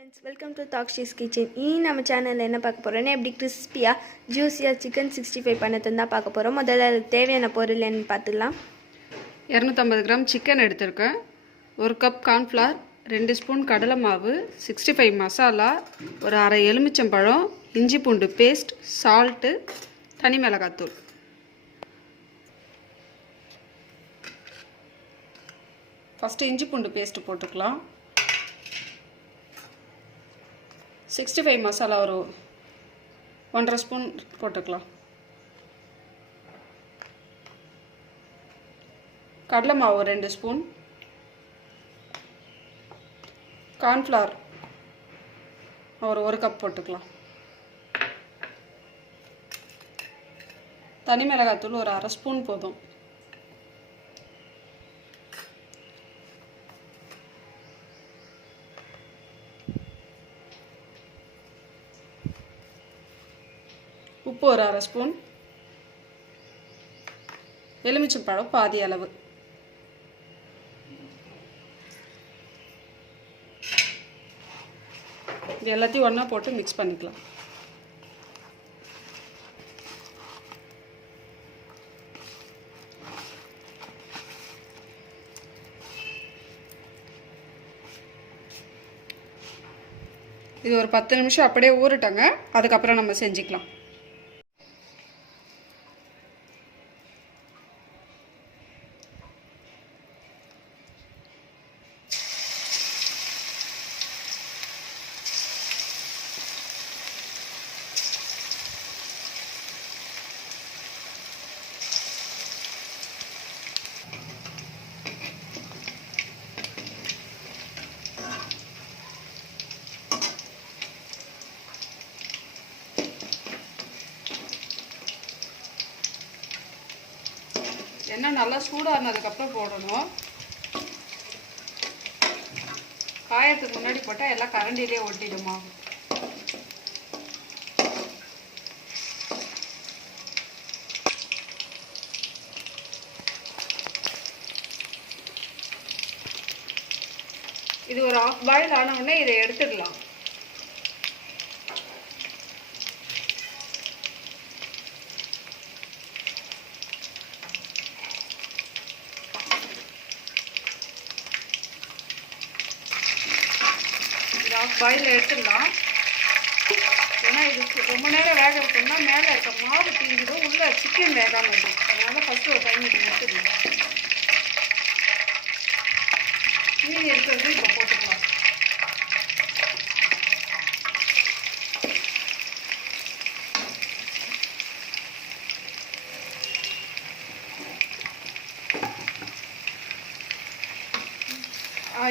Friends, welcome to Takshi's Kitchen. In நம்ம சேனல்ல என்ன பார்க்க போறோம்னா எப்படி கிறிஸ்பியா ஜூசியா சிக்கன் 65 பண்ணது தான் பார்க்க போறோம். முதல்ல அதுக்கு தேவையான பொருள் என்னன்னு பார்த்துடலாம். 250 கிராம் சிக்கன் எடுத்துர்க்கேன். 1 கப் கார்ன்ஃப்ளவர், 2 ஸ்பூன் கடலை மாவு, 65 மசாலா, ஒரு அரை எலுமிச்சம்பழம், இஞ்சி பூண்டு பேஸ்ட், சால்ட், தனி மிளகாய்த்தூள். ஃபர்ஸ்ட் இஞ்சி பூண்டு பேஸ்ட் போட்டுக்கலாம். 65 மசாலா ஒரு 1.5 ஸ்பூன் போட்டுக்கலாம். கடலை மாவு 2 ஸ்பூன், கார்ன்ஃப்ளவர் ஒரு 1 கப் போட்டுக்கலாம். தனி மிளகாய்த்தூள் ஒரு அரை ஸ்பூன் போதும். உப்பு ஒரு அரை ஸ்பூன், எலுமிச்சம்பழம் பாதி அளவு. இது எல்லாத்தையும் ஒன்றா போட்டு மிக்ஸ் பண்ணிக்கலாம். இது ஒரு 10 நிமிஷம் அப்படியே ஊறட்டங்க, அதுக்கப்புறம் நம்ம செஞ்சுக்கலாம். எண்ணெய் நல்லா சூடானதுக்கப்புறம் போடணும். காயத்துக்கு முன்னாடி போட்டால் எல்லாம் கரண்டிலே ஒட்டிடுமா. இது ஒரு ஆஃப் பாயில் ஆன உடனே இதை எடுத்துடலாம். பாயில் எடுத்துடலாம். ஏன்னா இது ரொம்ப நேரம் வேக வைக்கணும்னா மேலே இருக்க மாவு தீஞ்சிடும், உள்ள சிக்கன் வேகாமல் இருக்கும். அதனால ஃபஸ்ட்டு ஒரு டைம் இது எடுத்துடலாம். மீதி இருக்கிறது இப்போ போட்டுக்கலாம்.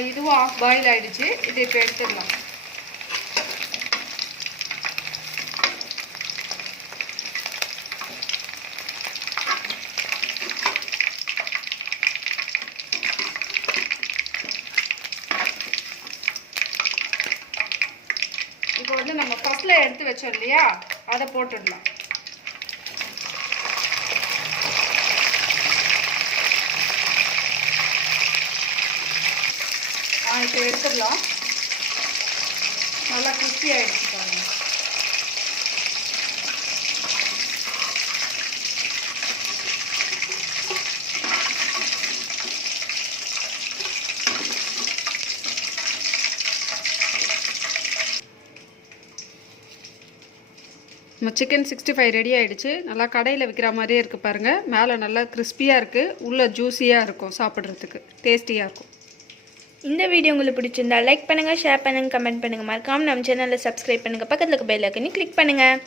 இதுவும் ஆஃப் பாயில் ஆயிடுச்சு. இதை இப்போ எடுத்துடலாம். இப்போ வந்து நம்ம ஃபர்ஸ்ட்ல எடுத்து வச்சோம் இல்லையா, அதை போட்டுடலாம். இப்போ எடுத்துடலாம். நல்லா கிறிஸ்பி ஆகிடுச்சு பாருங்க. நம்ம சிக்கன் 65 ரெடி ஆகிடுச்சு. நல்லா கடையில் விற்கிற மாதிரியே இருக்குது பாருங்கள். மேலே நல்லா கிறிஸ்பியாக இருக்குது, உள்ளே ஜூஸியாக இருக்கும், சாப்பிட்றதுக்கு டேஸ்டியாக இருக்கும். இந்த வீடியோ உங்களுக்கு பிடிச்சிருந்தா லைக் பண்ணுங்கள், ஷேர் பண்ணுங்கள், கமெண்ட் பண்ணுங்கள். மறக்காம நம்ம சேனலில் சப்ஸ்கிரைப் பண்ணுங்கள். பக்கத்தில் இருக்க பெல் ஐகானை கிளிக் பண்ணுங்கள்.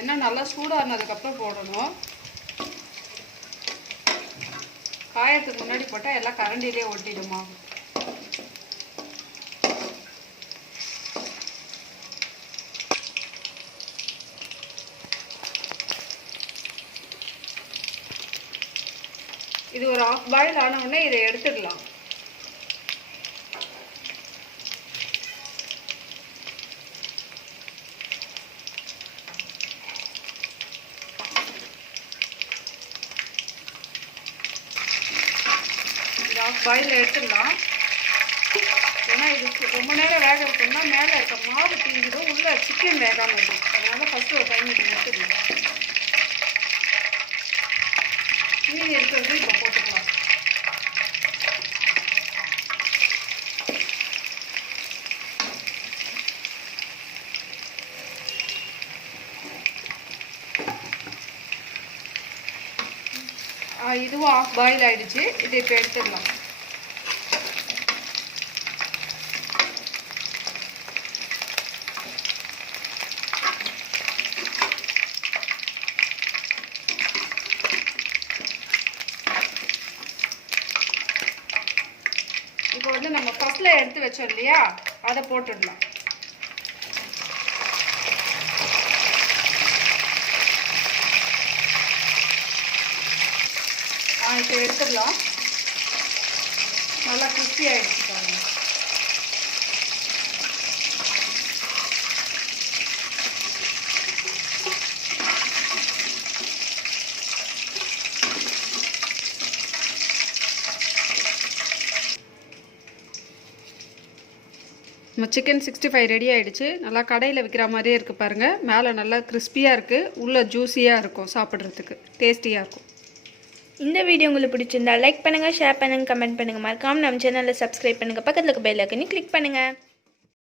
எண்ணெய் நல்லா சூடானதுக்கப்புறம் போடணும். காயத்துக்கு முன்னாடி போட்டால் எல்லாம் கரண்டிலே ஒட்டிடுமா. இது ஒரு ஆஃப் பாயில் ஆன உடனே இதை எடுத்துடலாம். இது ஆஃப் பாயில் எடுத்துடலாம். ஏன்னா இது ரொம்ப நேரம் வேக வைக்கணும்னா மேலே இருக்க மாவு தீஞ்சிடும், உள்ள சிக்கன் வேகாமல் இருக்கும். அதனால ஃபஸ்ட்டு ஒரு டைம் இது எடுத்துடலாம். மீன் இருக்கிறது இப்போ போட்டுக்கலாம். இதுவும் ஆஃப் பாயில் ஆயிடுச்சு. இதை இப்போ எடுத்துடலாம். இப்போ வந்து நம்ம ஃபர்ஸ்ட்ல எடுத்து வச்சோம் இல்லையா, அதை போட்டுடலாம். இப்போ எடுத்துடலாம். நல்லா கிறிஸ்பி ஆகிடுச்சு பாருங்க. நம்ம சிக்கன் 65 ரெடி ஆகிடுச்சு. நல்லா கடையில் விற்கிற மாதிரியே இருக்குது பாருங்கள். மேலே நல்லா கிறிஸ்பியாக இருக்குது, உள்ளே ஜூஸியாக இருக்கும், சாப்பிட்றதுக்கு டேஸ்டியாக இருக்கும். இந்த வீடியோ உங்களுக்கு பிடிச்சிருந்தா லைக் பண்ணுங்கள், ஷேர் பண்ணுங்கள், கமெண்ட் பண்ணுங்கள். மறக்காமல் நம்ம சேனலில் சப்ஸ்கிரைப் பண்ணுங்கள். பக்கத்தில் இருக்க பெல் ஐக்கனை கிளிக் பண்ணுங்கள்.